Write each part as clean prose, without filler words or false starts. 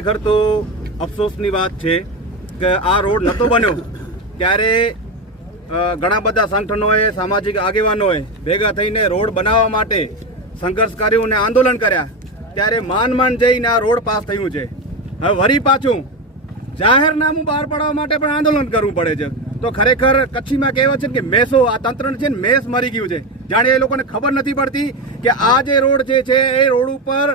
ખરેખર તો અફસોસની વાત છે કે આ રોડ નહોતો બન્યો ત્યારે ઘણા બધા સંગઠનોએ સામાજિક આગેવાનોએ ભેગા થઈને રોડ બનાવવા માટે સંઘર્ષ કર્યું અને આંદોલન કર્યા ત્યારે માંડ જઈને આ રોડ પાસ થયું છે. હવે વળી પાછું જાહેરનામું બહાર પાડવા માટે પણ આંદોલન કરવું પડે છે. તો ખરેખર કચ્છીમાં કહેવત છે કે મેસો આ તંત્ર છે ને મેસ મરી ગયું છે. જાણે એ લોકોને ખબર નથી પડતી કે આ જે રોડ જે છે એ રોડ ઉપર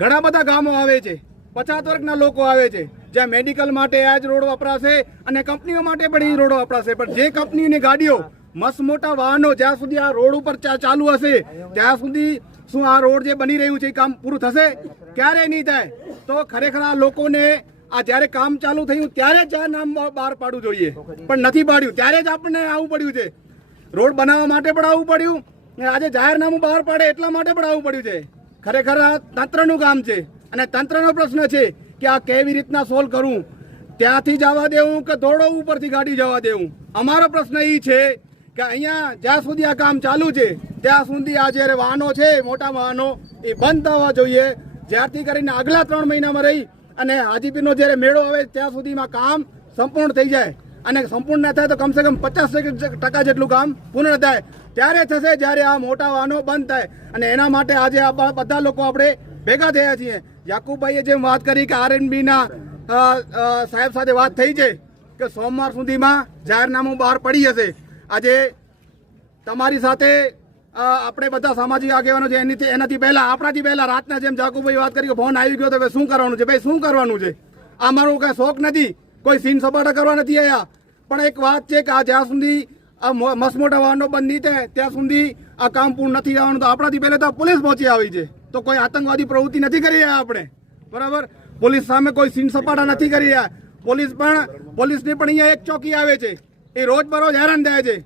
ઘણા બધા ગામો આવે છે, પછાત વર્ગના લોકો આવે છે, જ્યાં મેડિકલ માટે આ જ રોડ વપરાશે અને કંપનીઓ માટે પણ એ રોડ વપરાશે. પણ જે કંપનીની ગાડીઓ મસ્ત મોટા વાહનો જ્યાં સુધી આ રોડ ઉપર ચાલુ હશે ત્યાં સુધી શું આ રોડ જે બની રહ્યું છે એ કામ પૂરું થશે? ક્યારેય નહીં થાય. તો ખરેખર આ લોકોને આ જ્યારે કામ ચાલુ થયું ત્યારે જ આ નામ બહાર પાડવું જોઈએ, પણ નથી પાડ્યું. ત્યારે જ આપણને આવવું પડ્યું છે. રોડ બનાવવા માટે પણ આવવું પડ્યું, આજે જાહેરનામું બહાર પાડે એટલા માટે પણ આવવું પડ્યું છે. ખરેખર આ તંત્રનું કામ છે અને તંત્રનો પ્રશ્ન છે કે આ કેવી રીતના સોલ્વ કરવું, ત્યાંથી જવા દેવું કે ધોળો ઉપરથી ગાડી જવા દેવું. અમારો પ્રશ્ન એ છે કે અહીંયા જ્યાં સુધી આ કામ ચાલુ છે ત્યાં સુધી આ જ્યારે વાહનો છે મોટા વાહનો એ બંધ થવા જોઈએ. જ્યારથી કરીને આગલા 3 મહિનામાં રહી અને હાજીપીરનો જ્યારે મેળો આવે ત્યાં સુધીમાં કામ સંપૂર્ણ થઈ જાય અને સંપૂર્ણ ના થાય તો કમસે કમ 50% જેટલું કામ પૂર્ણ થાય. ત્યારે થશે જ્યારે આ મોટા વાહનો બંધ થાય. અને એના માટે આજે આ બધા લોકો આપણે ભેગા થયા છીએ. યાકુબભાઈએ જેમ વાત કરી કે આરએનબીના સાહેબ સાથે વાત થઈ છે કે સોમવાર સુધીમાં જાહેરનામું બહાર પડી જશે. આજે તમારી સાથે આપણે બધા સામાજિક આગેવાનો છે એનાથી પહેલા આપણાથી પહેલા રાતના જેમ જાકુભાઈ વાત કરી કે ફોન આવી ગયો તો હવે શું કરવાનું છે? ભાઈ શું કરવાનું છે? આ મારો કઈ શોખ નથી, કોઈ સીન સપાટા કરવા નથી આવ્યા. પણ એક વાત છે કે આ જ્યાં સુધી આ મસ્ત મોટા વાહનો બંધ નહીં થાય ત્યાં સુધી આ કામ પૂર્ણ નથી થવાનું. તો આપણાથી પહેલા તો પોલીસ પહોંચી આવી છે. તો કોઈ આતંકવાદી પ્રવૃત્તિ નથી કરી રહ્યા આપણે, બરાબર? પોલીસ સામે કોઈ સીન સપાટા નથી કરી રહ્યા. પોલીસની પણ અહીંયા એક ચોકી આવે છે, એ રોજબરોજ હેરાન થાય છે.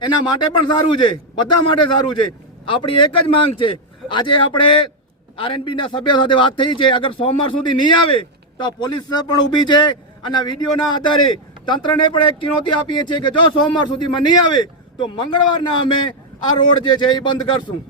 એના માટે પણ સારું છે, બધા માટે સારું છે. આપણી એક જ માંગ છે. આજે આપણે આરએનબીના સભ્ય સાથે વાત થઈ છે, અગર સોમવાર સુધી નહીં આવે તો પોલીસ પણ ઊભી છે. અને વિડીયોના આધારે તંત્રને પણ એક ચુનૌતી આપીએ છીએ કે જો સોમવાર સુધીમાં નહીં આવે તો મંગળવારના અમે આ રોડ જે છે એ બંધ કરશું.